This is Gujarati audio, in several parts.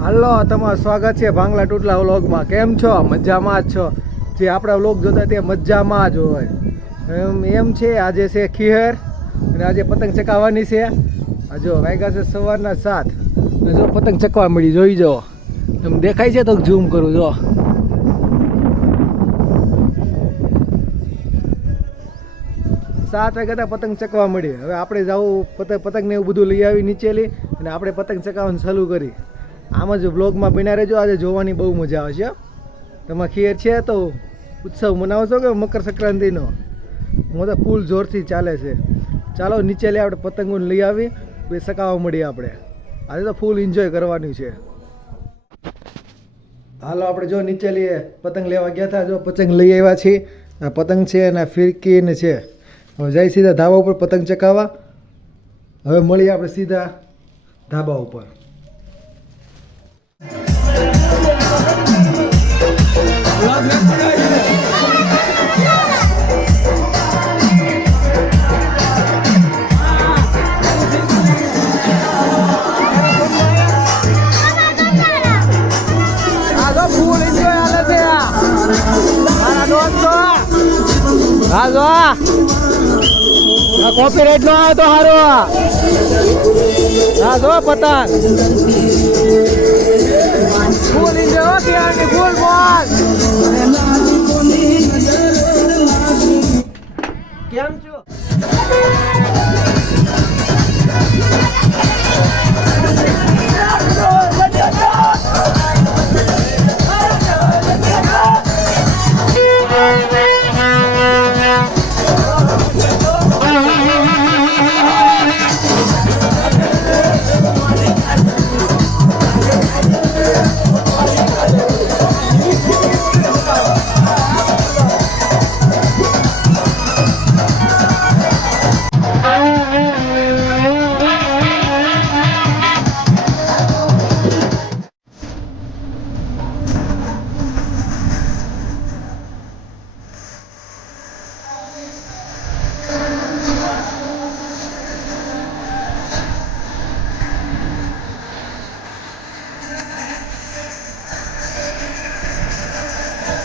હાલો, તમારું સ્વાગત છે ભાંગલા ટૂટલા વ્લોગમાં. કેમ છો? મજામાં જ છો? જે આપણા વ્લોગ જોતા તે મજામાં જ હોય. એમ એમ છે, આજે છે ખીહર અને આજે પતંગ ચકાવવાની છે. જો, વાગ્યા છે સવારના સાત. જો, પતંગ ચકવા મળી, જોઈ જો એમ દેખાય છે તો ઝૂમ કરું, જો. સાત વાગ્યા પતંગ ચકવા મળી. હવે આપણે જવું પતંગ, પતંગને એવું બધું લઈ આવી નીચેલી અને આપણે પતંગ ચકાવવાનું ચાલુ કરી. આમ જ બ્લોગમાં બન્યા રહેજો, આજે જોવાની બહુ મજા આવશે તમારે ખીર છે તો ઉત્સવ મનાવશો કે મકર સંક્રાંતિનો? હું તો ફૂલ જોરથી ચાલે છે. ચાલો નીચે લઈ આપણે પતંગોને લઈ આવી પછી સકાવા મળીએ આપણે. આજે તો ફૂલ એન્જોય કરવાનું છે. હાલો આપણે જો નીચે લઈએ, પતંગ લેવા ગયા હતા. જો પતંગ લઈ આવ્યા છીએ. આ પતંગ છે અને ફિરકીને છે. હવે જાય સીધા ધાબા ઉપર પતંગ ચકાવવા હવે મળીએ આપણે સીધા ધાબા ઉપર. હા જો આ કોપીરાઇટ નો આવે તો સારો હા જો પતંગ. ફૂલ કેમ છો?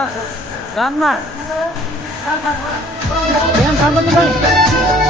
હા રામમાં કેમ સાંભળ